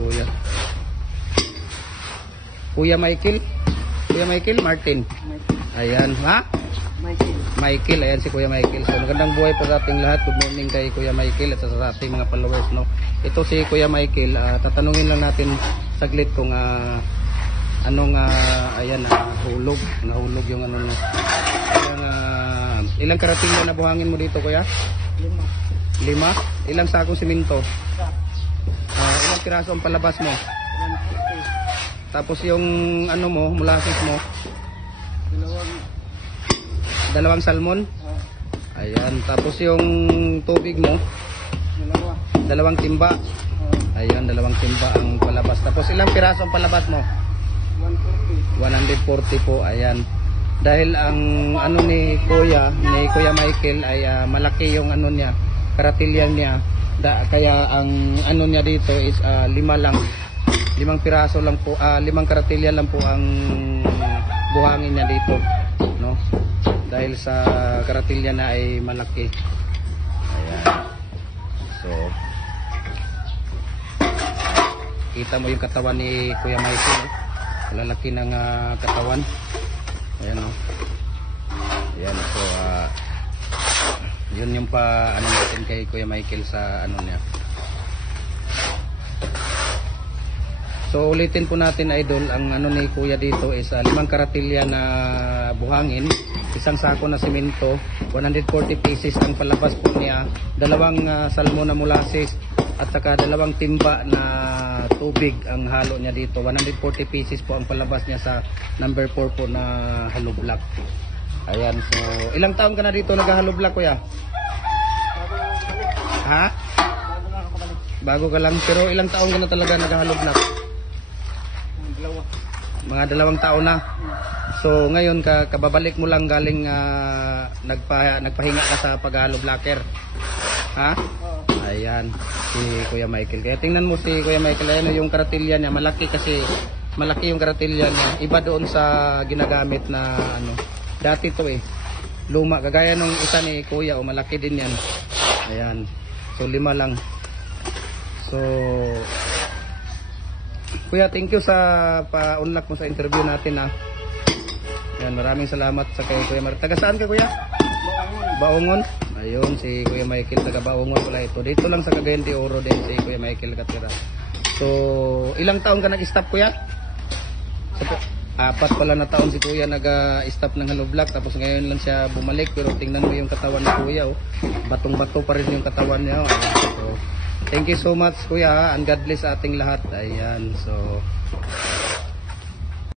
kuya. Kuya Michael? Kuya Michael Martin? Ayan, ha? Michael, ayan si Kuya Michael. So magandang buhay po sa ating lahat. Good morning kay Kuya Michael at sa ating mga followers, no. Ito si Kuya Michael, tatanungin lang natin saglit kung anong ayan, nahulog yung ano niya. Ilang karatilyo na buhangin mo dito, Kuya? 5. Ilang sakong simento? Ilang piraso ang palabas mo? 150. Tapos yung ano mo, molasses mo? 2 salmon? Ayan. Tapos yung tubig mo? 2 timba? Ayan, 2 timba ang palabas. Tapos ilang piraso ang palabas mo? 140 po. Ayan. Dahil ang ano ni Kuya Michael ay malaki yung ano niya, karatilyan niya. Kaya ang ano niya dito is 5 lang. 5 piraso lang po, 5 karatilyan lang po ang buhangin niya dito, no? Dahil sa karatilya na ay malaki. Ayan. So kita mo yung katawan ni Kuya Michael, lalaki ng katawan. Ayan, no? Ayan, so yun yung pa ano natin kay Kuya Michael sa ano niya. So ulitin po natin, idol, ang ano ni Kuya dito is 5 karatilya na buhangin, 1 sako na simento, 140 pieces ang palabas po niya, 2 salmon na molasses at saka 2 timba na tubig ang halo niya dito. 140 pieces po ang palabas niya sa number 4 po na hollow block. Ayan, so ilang taon ka na dito nag-hollow block, Kuya? Ha? Bago ka lang, pero ilang taon ka na talaga nag-hollow block? Mga 2 taon na. So ngayon kababalik mo lang galing nagpahinga ka sa pag-hollow blocker. Ha? Ayan, si Kuya Michael. Kaya tingnan mo si Kuya Michael, ayan yung karatilya niya, malaki kasi malaki yung karatilya niya. Iba doon sa ginagamit na ano. Dati to luma, kagaya nung isa ni Kuya, malaki din yan. Ayan. So 5 lang. So Kuya, thank you sa pa-unlock mo sa interview natin, ha. Yan, maraming salamat sa kay Kuya Michael. Taga saan ka, Kuya? Baongon. Ayun, si Kuya Michael taga Baongon pala ito. Dito lang sa Cagayan de Oro din si Kuya Michael katira. So, ilang taon ka nag-stop, Kuya? 4 pala na taon si Kuya nag-stop ng hollow block. Tapos ngayon lang siya bumalik. Pero tingnan mo yung katawan ni Kuya, oh. Batong-bato pa rin yung katawan niya, oh. So, thank you so much, Kuya, and God bless ating lahat. Ayan, so